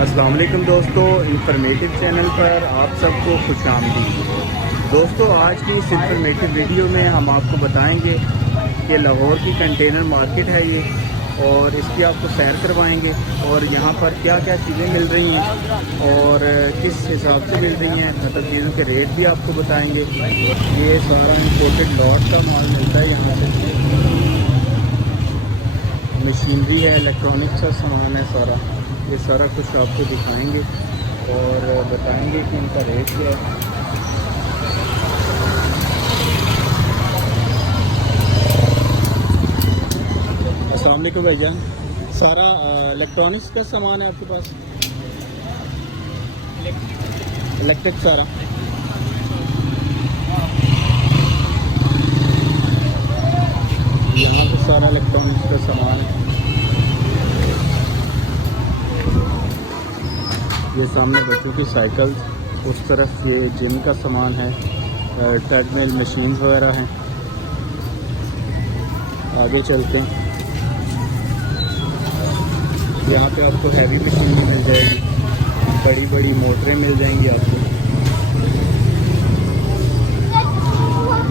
अस्सलाम वालेकुम दोस्तों, इंफॉर्मेटिव चैनल पर आप सबको खुशामदीद। दोस्तों, आज की इस इंफॉर्मेटिव वीडियो में हम आपको बताएंगे कि लाहौर की कंटेनर मार्केट है ये, और इसकी आपको सैर करवाएंगे और यहाँ पर क्या क्या चीज़ें मिल रही हैं और किस हिसाब से मिल रही हैं, मतलब चीज़ों के रेट भी आपको बताएंगे। ये सारा इम्पोर्टेड लॉट का माल मिलता है यहाँ से, मशीनरी है, इलेक्ट्रॉनिक्स का सामान है सारा। ये सारा कुछ आपको दिखाएंगे और बताएंगे कि इनका रेट क्या है। अस्सलाम वालेकुम भैया, सारा इलेक्ट्रॉनिक्स का सामान है आपके पास? इलेक्ट्रिक सारा। यहाँ पे सारा इलेक्ट्रॉनिक्स का सामान है। ये सामने बच्चों की साइकिल, उस तरफ ये जिम का सामान है, ट्रेडमिल मशीन वगैरह हैं। आगे चलते हैं, यहाँ पे आपको हैवी मशीन भी मिल जाएगी, बड़ी बड़ी मोटरें मिल जाएंगी आपको।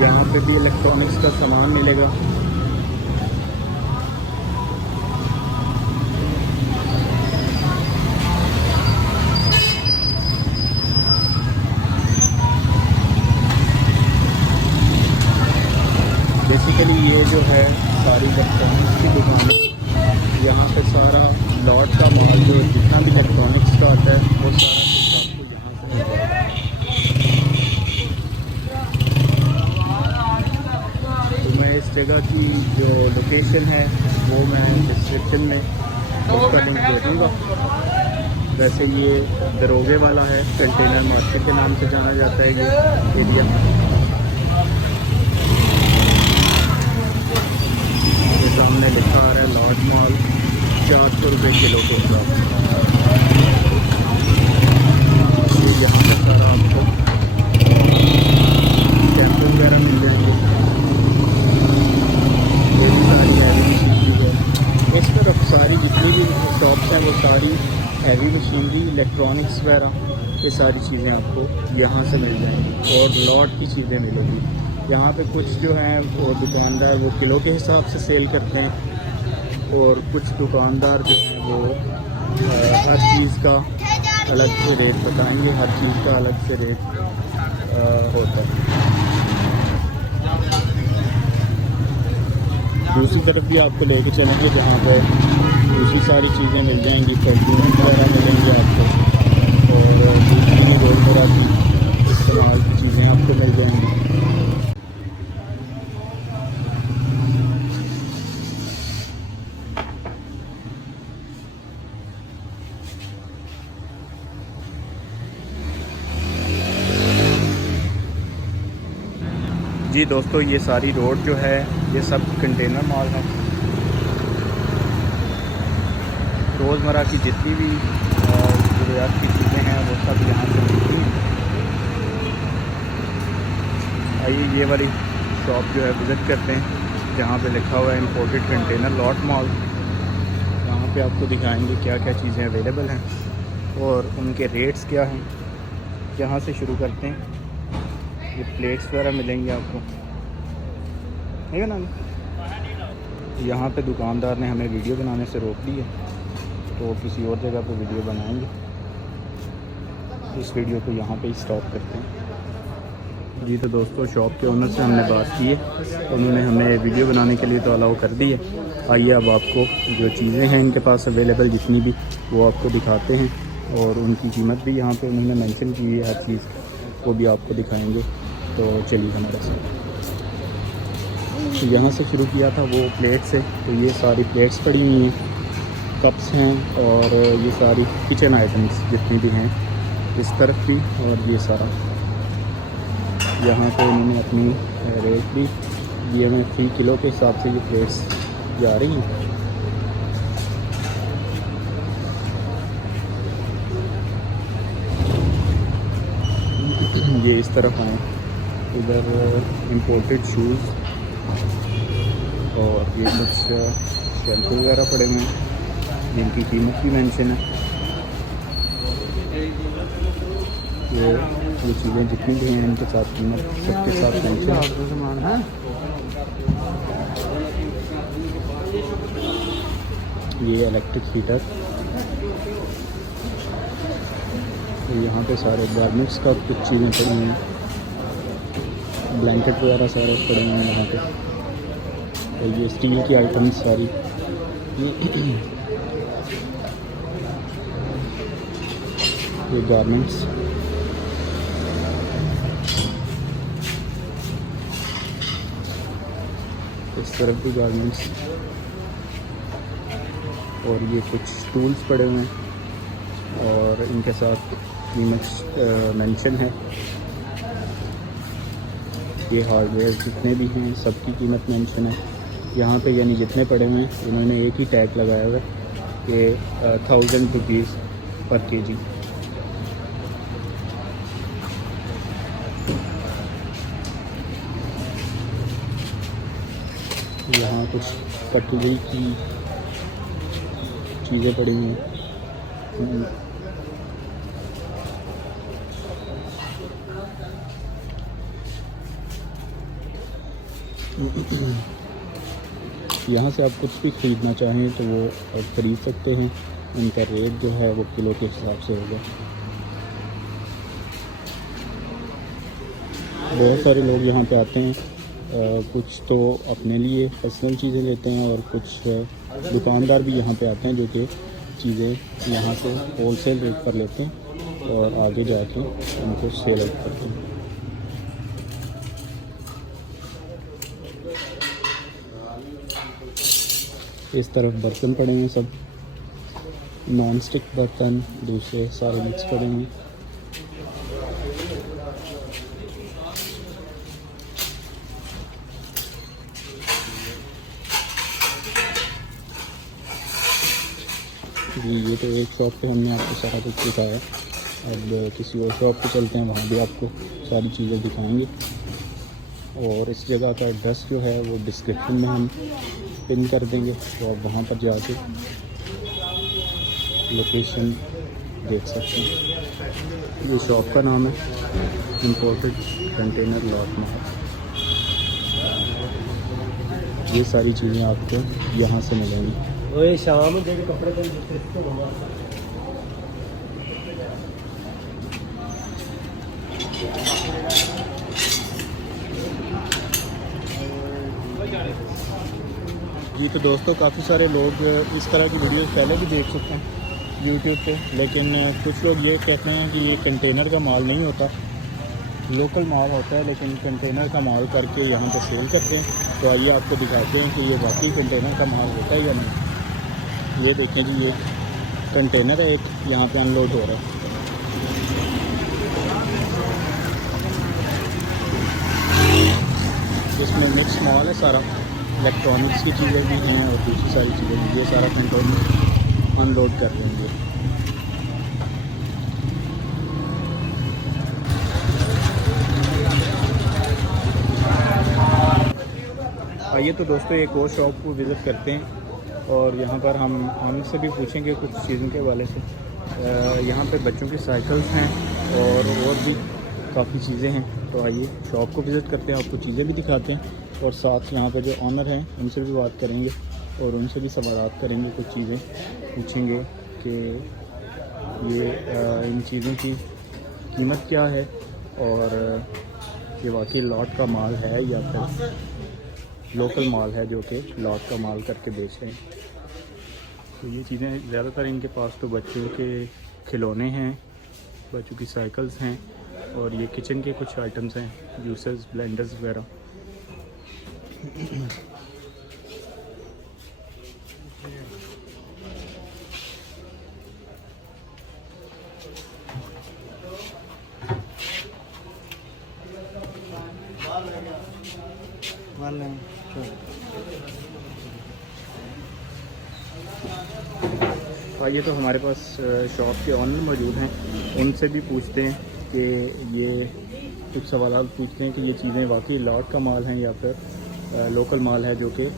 यहाँ पे भी इलेक्ट्रॉनिक्स का सामान मिलेगा। बेसिकली ये जो है सारी इलेक्ट्रॉनिक्स की दुकान है। यहाँ पे सारा लॉट का माल जो जितना भी इलेक्ट्रॉनिक्स का आता है वो सारा कुछ आपको यहाँ से। तो मैं इस जगह की जो लोकेशन है वो मैं डिस्क्रिप्शन में उसका लिंक दे दूँगा। वैसे ये दरोगे वाला है, कंटेनर मार्केट के नाम से जाना जाता है ये एरिया। सामने लिखा आ रहा है लॉट माल 400 रुपये किलो के हिसाब। यहाँ पे सारा आपको शैम्पू वगैरह मिल जाएंगे। ये सारी हैवी मशीनरी है। इस तरफ सारी जितनी भी शॉप्स हैं वो सारी हैवी मशीनरी, इलेक्ट्रॉनिक्स वगैरह, ये सारी चीज़ें आपको यहाँ से मिल जाएंगी और लॉट की चीज़ें मिलेंगी। यहाँ पे कुछ जो हैं वो दुकानदार वो किलो के हिसाब से सेल करते हैं और कुछ दुकानदार जो हैं वो हर चीज़ का अलग से रेट बताएंगे, हर चीज़ का अलग से रेट होता है। दूसरी तरफ भी आपको लेके चलेंगे जहाँ पे दूसरी सारी चीज़ें मिल जाएंगी, परफ्यूम वगैरह मिलेंगे आपको और दूसरी रोज़मर्रा की इस्तेमाल की चीज़ें आपको मिल जाएंगी। जी दोस्तों, ये सारी रोड जो है ये सब कंटेनर माल है। रोज़मर्रा की जितनी भी ज़रूरत की चीज़ें हैं वो सब यहाँ से मिलती हैं। आइए ये वाली शॉप जो है विज़िट करते हैं जहाँ पे लिखा हुआ है इम्पोर्टेड कंटेनर लॉट मॉल। यहाँ पे आपको दिखाएंगे क्या क्या चीज़ें अवेलेबल हैं और उनके रेट्स क्या हैं। यहाँ से शुरू करते हैं। ये प्लेट्स वगैरह मिलेंगे आपको, ठीक है ना। यहाँ पे दुकानदार ने हमें वीडियो बनाने से रोक दिया, तो किसी और जगह पे वीडियो बनाएंगे। इस वीडियो को यहाँ पे ही स्टॉप करते हैं। जी तो दोस्तों, शॉप के ओनर से हमने बात की है, उन्होंने हमें वीडियो बनाने के लिए तो अलाउ कर दी है। आइए अब आपको जो चीज़ें हैं इनके पास अवेलेबल जितनी भी वो आपको दिखाते हैं और उनकी कीमत भी यहाँ पे उन्होंने मेंशन की है, हर चीज़ वो भी आपको दिखाएंगे। तो चलिए हमारे साथ। तो यहाँ से शुरू किया था वो प्लेट से, तो ये सारी प्लेट्स पड़ी हुई हैं, कप्स हैं और ये सारी किचन आइटम्स जितनी भी हैं इस तरफ भी, और ये सारा यहाँ पे उन्होंने अपनी रेट भी दिए हुए फी किलो के हिसाब से ये प्लेट्स जा रही हैं। ये इस तरफ आए, इधर इम्पोर्टेड शूज़ और ये कुछ शैम्पू वगैरह पड़े हुए हैं जिनकी कीमत भी मेंशन है। ये चीज़ें जितनी भी हैं इनके साथ कीमत सबके साथ मेंशन है। ये इलेक्ट्रिक हीटर, यहाँ पे सारे गारमेंट्स का कुछ चीज़ें पड़ी हुई हैं, ब्लैंकेट वगैरह सारे पड़े हुए हैं यहाँ पे। और ये स्टील की आइटम्स सारी, ये गारमेंट्स, इस तरफ भी गारमेंट्स, और ये कुछ टूल्स पड़े हुए हैं और इनके साथ कीमत मेंशन है। ये हार्डवेयर जितने भी हैं सबकी कीमत मेंशन है यहाँ पे, यानी जितने पड़े हुए हैं इन्होंने एक ही टैग लगाया हुआ है कि 1000 रुपीज़ पर केजी। यहाँ कुछ कटलरी की चीज़ें पड़ी हुई हैं। यहाँ से आप कुछ भी ख़रीदना चाहें तो वो आप ख़रीद सकते हैं। उनका रेट जो है वो किलो के हिसाब से होगा। बहुत सारे लोग यहाँ पे आते हैं, कुछ तो अपने लिए पर्सनल चीज़ें लेते हैं और कुछ दुकानदार भी यहाँ पे आते हैं जो कि चीज़ें यहाँ से होलसेल रेट पर लेते हैं और आगे जाके उनको सेल आउट करते हैं। इस तरफ बर्तन पड़े हैं, सब नॉन स्टिक बर्तन, दूसरे सारे मिक्स पड़े हैं। जी ये तो एक शॉप पे हमने आपको सारा कुछ दिखाया, अब किसी और शॉप पे चलते हैं, वहाँ भी आपको सारी चीज़ें दिखाएंगे। और इस जगह का एड्रेस जो है वो डिस्क्रिप्शन में हम पिन कर देंगे, तो आप वहाँ पर जाके लोकेशन देख सकते हैं। ये शॉप का नाम है इम्पोर्टेड कंटेनर लॉट मार्ट। ये सारी चीज़ें आपको यहाँ से मिलेंगी। ओए शाम के कपड़े तो जी तो दोस्तों काफ़ी सारे लोग इस तरह की वीडियोस पहले भी देख सकते हैं यूट्यूब पे, लेकिन कुछ लोग ये कहते हैं कि ये कंटेनर का माल नहीं होता, लोकल माल होता है, लेकिन कंटेनर का माल करके यहाँ पे सेल करते हैं। तो आइए आपको दिखाते हैं कि ये वाकई कंटेनर का माल होता है या नहीं। ये देखें जी, ये कंटेनर है एक, यहाँ पे अनलोड हो रहा है। इसमें मिक्स माल है सारा, इलेक्ट्रॉनिक्स की चीज़ें भी हैं और दूसरी सारी चीज़ें भी। ये सारा कंटेनर अनलोड कर देंगे। आइए तो दोस्तों एक और शॉप को विज़िट करते हैं और यहाँ पर हमसे भी पूछेंगे कुछ चीज़ों के हवाले से। यहाँ पे बच्चों की साइकिल्स हैं और भी काफ़ी चीज़ें हैं। तो आइए शॉप को विज़िट करते हैं, आपको चीज़ें भी दिखाते हैं और साथ यहाँ पे जो ऑनर हैं उनसे भी बात करेंगे और उनसे भी सवालात करेंगे, कुछ चीज़ें पूछेंगे कि ये इन चीज़ों की कीमत क्या है और ये वाकई लॉट का माल है या फिर लोकल माल है जो कि लॉट का माल करके बेच रहे हैं। तो ये चीज़ें ज़्यादातर इनके पास तो बच्चों के खिलौने हैं, बच्चों की साइकिल्स हैं और ये किचन के कुछ आइटम्स हैं, जूसर्स, ब्लेंडर्स वगैरह। आइए तो हमारे पास शॉप के ऑनर मौजूद हैं, उनसे भी पूछते हैं कि ये कुछ सवाल पूछते हैं कि ये चीज़ें वाकई लॉट का माल हैं या फिर लोकल माल है, जो कि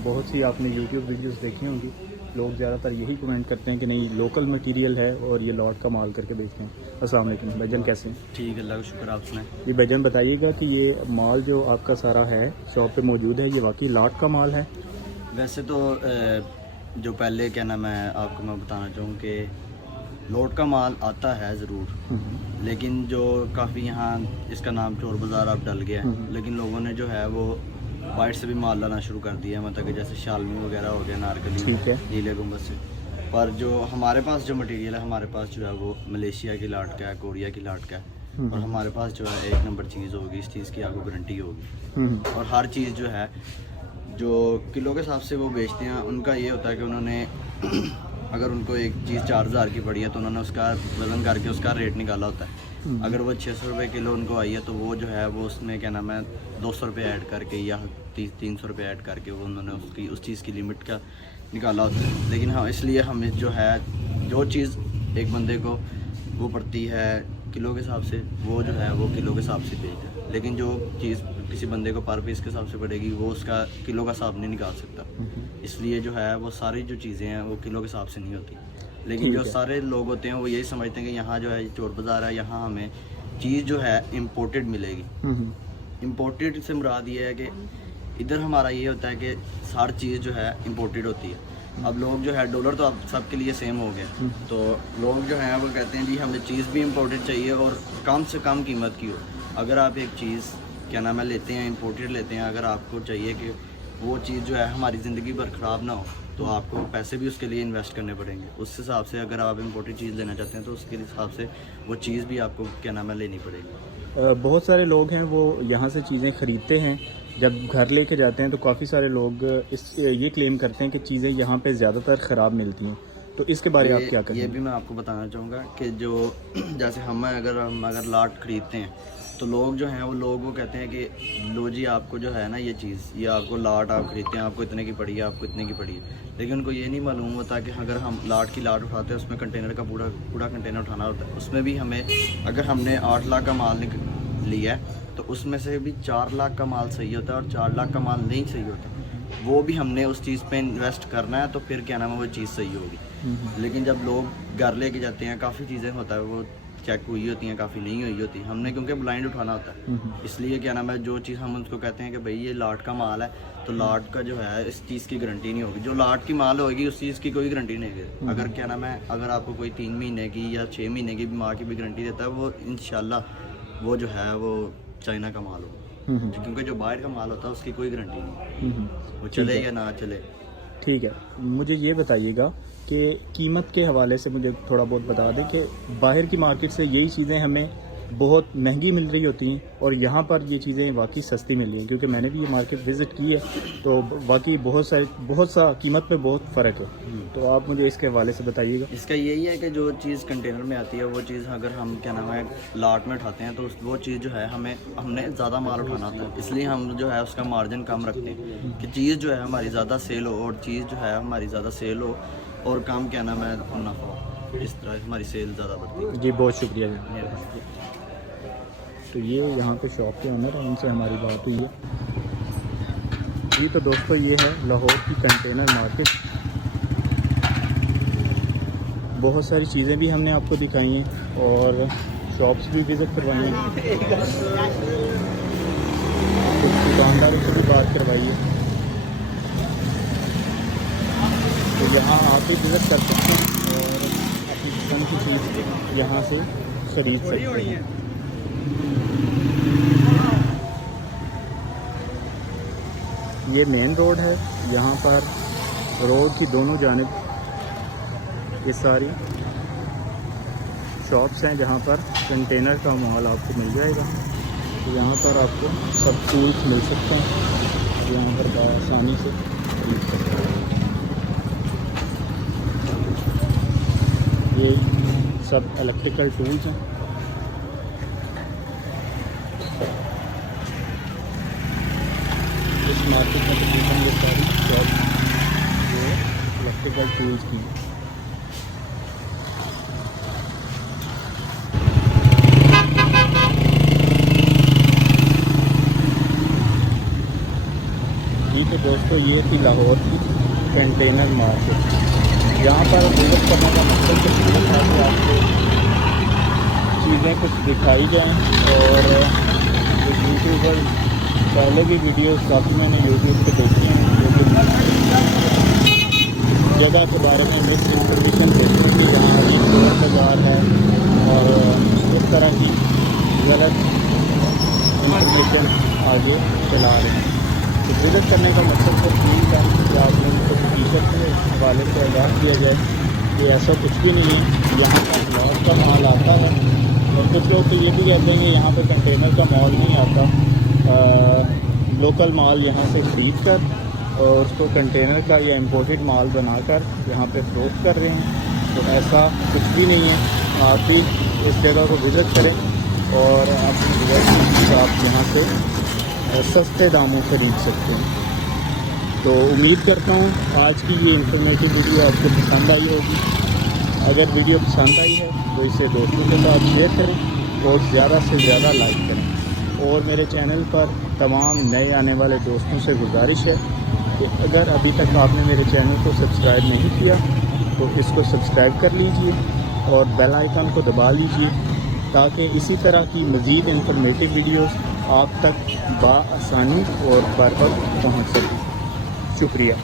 बहुत सी आपने यूट्यूब वीडियोस देखी होंगी लोग ज़्यादातर यही कमेंट करते हैं कि नहीं लोकल मटेरियल है और ये लॉट का माल करके बेचते हैं। अस्सलाम वालेकुम भाईजान, कैसे हैं? ठीक है, अल्लाह का शुक्र। आप सुनाएं। ये भाईजान बताइएगा कि ये माल जो आपका सारा है शॉप पे मौजूद है, ये वाकई लॉट का माल है? वैसे तो जो पहले क्या नाम है आपको मैं बताना चाहूँ कि लोट का माल आता है ज़रूर, लेकिन जो काफ़ी यहाँ इसका नाम चोर बाज़ार अब डल गया है, लेकिन लोगों ने जो है वो बाइट से भी माल लाना शुरू कर दिया है, मतलब कि जैसे शालमी वगैरह हो गया, नारकली, ठीक है। नीले गुंबद से। पर जो हमारे पास जो मटेरियल है, हमारे पास जो है वो मलेशिया की लाट का है, कोरिया की लाट का है, और हमारे पास जो है एक नंबर चीज़ होगी, इस चीज़ की आपको गारंटी होगी। और हर चीज़ जो है जो किलो के हिसाब से वो बेचते हैं, उनका ये होता है कि उन्होंने अगर उनको एक चीज़ 4000 की पड़ी है तो उन्होंने उसका वज़न करके उसका रेट निकाला होता है। अगर वो 600 रुपये किलो उनको आई है तो वो जो है वो उसमें क्या नाम है 200 रुपये ऐड करके या 300 रुपये ऐड करके वो उन्होंने उसकी उस चीज़ की लिमिट का निकाला होता है। लेकिन हाँ, इसलिए हमें जो है जो चीज़ एक बंदे को वो पड़ती है किलो के हिसाब से, वो जो है वो किलो के हिसाब से बेचता है। लेकिन जो चीज़ किसी बंदे को पर पीस के हिसाब से पड़ेगी वो उसका किलो का हिसाब नहीं निकाल सकता। इसलिए जो है वो सारी जो चीज़ें हैं वो किलो के हिसाब से नहीं होती। लेकिन जो सारे लोग होते हैं वो यही समझते हैं कि यहाँ जो है चोर बाज़ार है, यहाँ हमें चीज़ जो है इम्पोर्टेड मिलेगी। इम्पोर्टेड से मुराद ये है कि इधर हमारा ये होता है कि हर चीज़ जो है इम्पोर्टेड होती है। अब लोग जो है डॉलर तो अब सबके लिए सेम हो गया, तो लोग जो हैं वो कहते हैं जी हमें चीज़ भी इम्पोर्टेड चाहिए और कम से कम कीमत की हो। अगर आप एक चीज़ क्या नाम है लेते हैं, इम्पोर्टेड लेते हैं, अगर आपको चाहिए कि वो चीज़ जो है हमारी ज़िंदगी भर ख़राब ना हो तो आपको पैसे भी उसके लिए इन्वेस्ट करने पड़ेंगे। उस हिसाब से अगर आप इम्पोर्टेड चीज़ लेना चाहते हैं तो उसके हिसाब से वो चीज़ भी आपको क्या नाम है लेनी पड़ेगी। बहुत सारे लोग हैं वो यहाँ से चीज़ें ख़रीदते हैं, जब घर लेके जाते हैं तो काफ़ी सारे लोग ये क्लेम करते हैं कि चीज़ें यहाँ पे ज़्यादातर ख़राब मिलती हैं, तो इसके बारे में आप क्या कहें? ये भी मैं आपको बताना चाहूँगा कि जो जैसे हम अगर लाट ख़रीदते हैं तो लोग जो हैं वो लोग वो कहते हैं कि लो जी आपको जो है ना ये चीज़, ये आपको लाट आप खरीदते हैं, आपको इतने की पड़ी है, आपको इतने की पड़ी है। लेकिन उनको ये नहीं मालूम होता कि अगर हम लाट उठाते हैं उसमें कंटेनर का पूरा कंटेनर उठाना होता है। उसमें भी हमें अगर हमने 8 लाख का माल लिया है तो उसमें से भी 4 लाख का माल सही होता है और 4 लाख का माल नहीं सही होता। वो भी हमने उस चीज़ पे इन्वेस्ट करना है तो फिर क्या नाम है वो चीज़ सही होगी। लेकिन जब लोग घर लेके जाते हैं काफ़ी चीज़ें होता है वो चेक हुई होती हैं, काफ़ी नहीं हुई होती। हमने क्योंकि ब्लाइंड उठाना होता है, इसलिए क्या नाम है जो चीज़ हम उसको कहते हैं कि भाई ये लाट का माल है तो लाट का जो है इस चीज़ की गारंटी नहीं होगी। जो लाट की माल होगी उस चीज़ की कोई गारंटी नहीं है। अगर क्या नाम है अगर आपको कोई 3 महीने की या 6 महीने की माह की भी गारंटी देता है वो इंशाल्लाह वो जो है वो चाइना का माल होगा, क्योंकि जो बाहर का माल होता है उसकी कोई गारंटी नहीं, वो चले या ना चले। ठीक है, मुझे ये बताइएगा कि कीमत के हवाले से मुझे थोड़ा बहुत बता दें कि बाहर की मार्केट से यही चीज़ें हमें बहुत महंगी मिल रही होती हैं और यहाँ पर ये चीज़ें वाकई सस्ती मिल रही हैं, क्योंकि मैंने भी ये मार्केट विज़िट की है तो वाकई बहुत सा कीमत में बहुत फ़र्क है। तो आप मुझे इसके हवाले से बताइएगा। इसका यही है कि जो चीज़ कंटेनर में आती है वो चीज़ अगर हम क्या नाम है लाट में उठाते हैं तो वो चीज़ जो है हमने ज़्यादा माल उठाना होता है, इसलिए हम जो है उसका मार्जिन कम रखते हैं कि चीज़ जो है हमारी ज़्यादा सेल हो और चीज़ जो है हमारी ज़्यादा सेल हो और कम क्या नाम है मुनाफा हो, इस तरह हमारी सेल ज़्यादा बढ़ती है। जी बहुत शुक्रिया जी। तो ये यहाँ पे शॉप के ओनर हैं, उनसे हमारी बात हुई है जी। तो दोस्तों ये है लाहौर की कंटेनर मार्केट। बहुत सारी चीज़ें भी हमने आपको दिखाई हैं और शॉप्स भी विज़िट करवाई हैं, कुछ दुकानदारों से भी बात करवाई है। तो यहाँ आप भी विज़िट कर सकते हैं और अपनी पसंद की चीज़ यहाँ से ख़रीद सकते हैं। ये मेन रोड है, यहाँ पर रोड की दोनों जानिब ये सारी शॉप्स हैं जहाँ पर कंटेनर का माल आपको मिल जाएगा। तो यहाँ पर आपको सब टूल्स मिल सकते हैं, यहाँ पर आसानी से खरीद सकते हैं। ये सब इलेक्ट्रिकल टूल्स हैं। इस मार्केट में तकरीबन ये सारी शॉप जो इलेक्ट्रिकल टूल्स की हैं। ठीक है दोस्तों, ये थी लाहौर की कंटेनर मार्केट। यहाँ पर विजिट करने का मकसद तो ये था कि आपको चीज़ें कुछ दिखाई जाएँ। और यूट्यूबर पहले भी वीडियोस काफ़ी मैंने यूट्यूब पे देखी हैं, लेकिन जगह के बारे में मिस इंफॉर्मेशन देती है कि यहाँ अभी चोर बाजार है और इस तरह की गलत इंफॉर्मेशन आगे चला रहे हैं। तो विजिट करने का मकसद तो यही था कि आप लोगों को हकीकत के हवाले से आगाह किया जाए कि ऐसा कुछ भी नहीं है। यहाँ पर लॉस का माल आता है और कुछ लोग तो ये भी कहते हैं कि यहाँ पे कंटेनर का माल नहीं आता, लोकल माल यहाँ से खरीद कर और उसको कंटेनर का या इम्पोर्टेड माल बनाकर यहाँ पे फरोख्त कर रहे हैं। तो ऐसा कुछ भी नहीं है। आप भी इस जगह को विज़िट करें और अपनी चीज़ आप यहाँ से सस्ते दामों खरीद सकते हैं। तो उम्मीद करता हूँ आज की ये इंफॉर्मेटिव वीडियो आपको पसंद आई होगी। अगर वीडियो पसंद आई है तो इसे दोस्तों के साथ शेयर करें और ज़्यादा से ज़्यादा लाइक करें। और मेरे चैनल पर तमाम नए आने वाले दोस्तों से गुजारिश है कि अगर अभी तक आपने मेरे चैनल को सब्सक्राइब नहीं किया तो इसको सब्सक्राइब कर लीजिए और बेल आइकन को दबा लीजिए ताकि इसी तरह की मज़ीद इंफॉर्मेटिव वीडियोस आप तक बआसानी और बर वक्त पहुँच सकें। शुक्रिया।